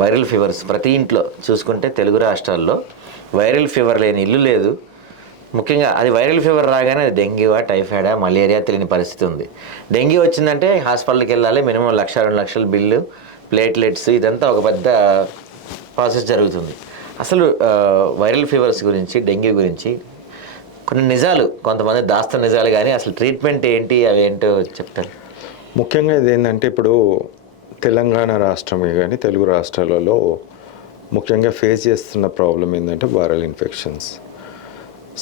Viral fevers ప్రతి ఇంట్లో చూసుకుంటే తెలుగు రాష్ట్రాల్లో వైరల్ ఫీవర్ లేని ఇల్లు లేదు. ముఖ్యంగా అది వైరల్ ఫీవర్ రాగానే అది డెంగ్యూవా టైఫాయిడా మలేరియా తెలియని పరిస్థితి ఉంది. డెంగ్యూ వచ్చిందంటే హాస్పిటల్కి వెళ్ళాలి మినిమం లక్ష రెండు లక్షల బిల్లు ప్లేట్లెట్స్ ఇదంతా ఒక పెద్ద ప్రాసెస్ జరుగుతుంది. అసలు వైరల్ ఫీవర్స్ గురించి డెంగ్యూ గురించి కొన్ని నిజాలు కొంతమంది దాస్త నిజాలు కానీ అసలు ట్రీట్మెంట్ ఏంటి అవి ఏంటో చెప్తారు. ముఖ్యంగా ఇది ఏంటంటే ఇప్పుడు తెలంగాణ రాష్ట్రమే కానీ తెలుగు రాష్ట్రాలలో ముఖ్యంగా ఫేస్ చేస్తున్న ప్రాబ్లం ఏంటంటే వైరల్ ఇన్ఫెక్షన్స్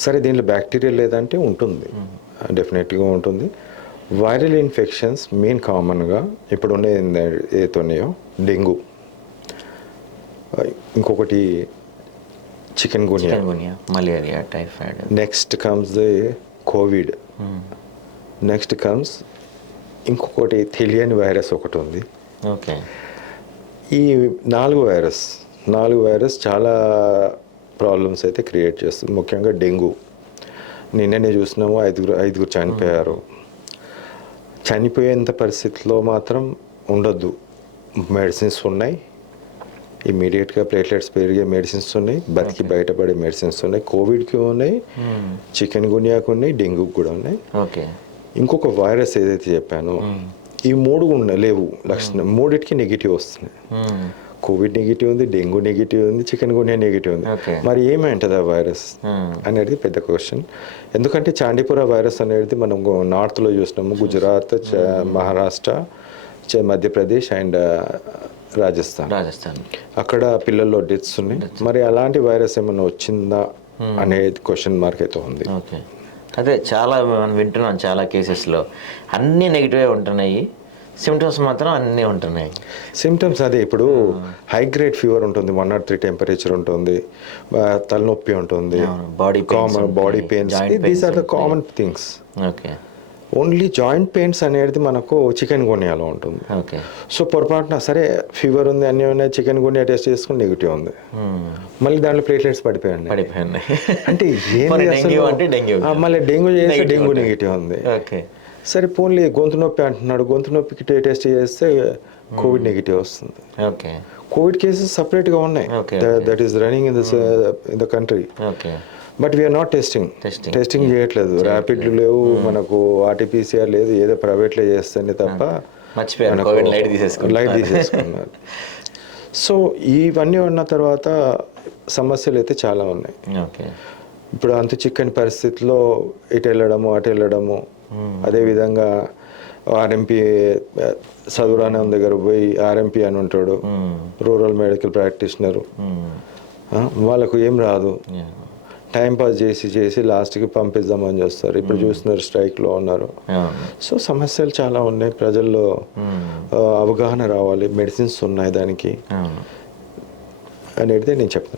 సరే దీంట్లో బ్యాక్టీరియా లేదంటే ఉంటుంది. డెఫినెట్గా ఉంటుంది. వైరల్ ఇన్ఫెక్షన్స్ మెయిన్ కామన్గా ఇప్పుడు ఉండే ఏదైతే ఉన్నాయో డెంగ్యూ ఇంకొకటి chikungunya malaria typhoid next comes the Covid next comes ఇంకొకటి తెలియని వైరస్ ఒకటి ఉంది. ఓకే. ఈ నాలుగు వైరస్ నాలుగు వైరస్ చాలా ప్రాబ్లమ్స్ అయితే క్రియేట్ చేస్తుంది. ముఖ్యంగా డెంగ్యూ. నిన్ననే చూసినాము ఐదుగురు ఐదుగురు చనిపోయారు. చనిపోయేంత పరిస్థితిలో మాత్రం ఉండొద్దు. మెడిసిన్స్ ఉన్నాయి. ఇమీడియట్గా ప్లేట్లెట్స్ పెరిగే మెడిసిన్స్ ఉన్నాయి. బతికి బయటపడే మెడిసిన్స్ ఉన్నాయి. కోవిడ్కి ఉన్నాయి. చికెన్ గునియాకు ఉన్నాయి. డెంగ్యూకి కూడా ఉన్నాయి. ఓకే. ఇంకొక వైరస్ ఏదైతే చెప్పానో ఈ మూడు ఉన్నాయి లేవు. లక్షణం. మూడిటికి నెగిటివ్ వస్తున్నాయి కోవిడ్ నెగిటివ్ ఉంది డెంగ్యూ నెగిటివ్ ఉంది చికెన్ గునియా నెగిటివ్ ఉంది. మరి ఏమైంటుంది ఆ వైరస్ అనేది పెద్ద క్వశ్చన్ ఎందుకంటే చాండీపుర వైరస్ అనేది మనం నార్త్లో చూసినాము గుజరాత్ మహారాష్ట్ర మధ్యప్రదేశ్ అండ్ రాజస్థాన్. రాజస్థాన్. అక్కడ పిల్లల్లో డెత్స్ ఉన్నాయి. మరి అలాంటి వైరస్ ఏమైనా వచ్చిందా అనేది క్వశ్చన్ మార్క్ అయితే ఉంది. అదే చాలా మనం వింటున్నాం చాలా కేసెస్లో. అన్నీ నెగిటివే ఉంటున్నాయి. సిమ్టమ్స్ మాత్రం అన్నీ ఉంటున్నాయి. సిమ్టమ్స్ అదే ఇప్పుడు హై గ్రేడ్ ఫీవర్ ఉంటుంది వన్ నాట్ త్రీ టెంపరేచర్ ఉంటుంది తలనొప్పి ఉంటుంది pains common body pains. These are the common things okay. Only joint pains అనేది మనకు చికెన్ గునియాలో ఉంటుంది. ఓకే సో పొరపాటున సరే ఫీవర్ ఉంది అన్నీ ఉన్నాయి చికెన్ గునియా టెస్ట్ చేసుకుని నెగిటివ్ ఉంది. మళ్ళీ దాంట్లో ప్లేట్లెట్స్ పడిపోయండి పడిపోయింది అంటే మళ్ళీ డెంగ్యూ చేస్తే Negative డెంగ్యూ. నెగిటివ్ ఉంది. ఓకే సరే పోన్లీ గొంతు నొప్పి అంటున్నాడు. గొంతు నొప్పికి టెస్ట్ చేస్తే కోవిడ్ నెగిటివ్ వస్తుంది. ఓకే కోవిడ్ కేసెస్ సపరేట్గా ఉన్నాయి. That is running in the in the country okay but we are not testing. Testing చేయట్లేదు. ర్యాపిడ్లు లేవు. మనకు ఆర్టీపీసీఆర్ లేదు. ఏదో ప్రైవేట్లో చేస్తేనే తప్ప లైట్ తీసేసుకున్నారు లైట్ తీసేసుకున్నారు. సో ఇవన్నీ ఉన్న తర్వాత సమస్యలు అయితే చాలా ఉన్నాయి. ఓకే. ఇప్పుడు అంతు చిక్కని పరిస్థితిలో ఇటు వెళ్ళడము అటు వెళ్ళడము. అదేవిధంగా ఆర్ఎంపీ చదువురానం దగ్గర పోయి ఆర్ఎంపీ అని ఉంటాడు. రూరల్ మెడికల్ ప్రాక్టీషనరు వాళ్ళకు ఏం రాదు. టైం పాస్ చేసి చేసి లాస్ట్కి పంపిద్దామని చూస్తారు. ఇప్పుడు చూస్తున్నారు స్ట్రైక్లో ఉన్నారు. సో సమస్యలు చాలా ఉన్నాయి. ప్రజల్లో ఆ, అవగాహన రావాలి. మెడిసిన్స్ ఉన్నాయి దానికి. అనేది నేను చెప్తాను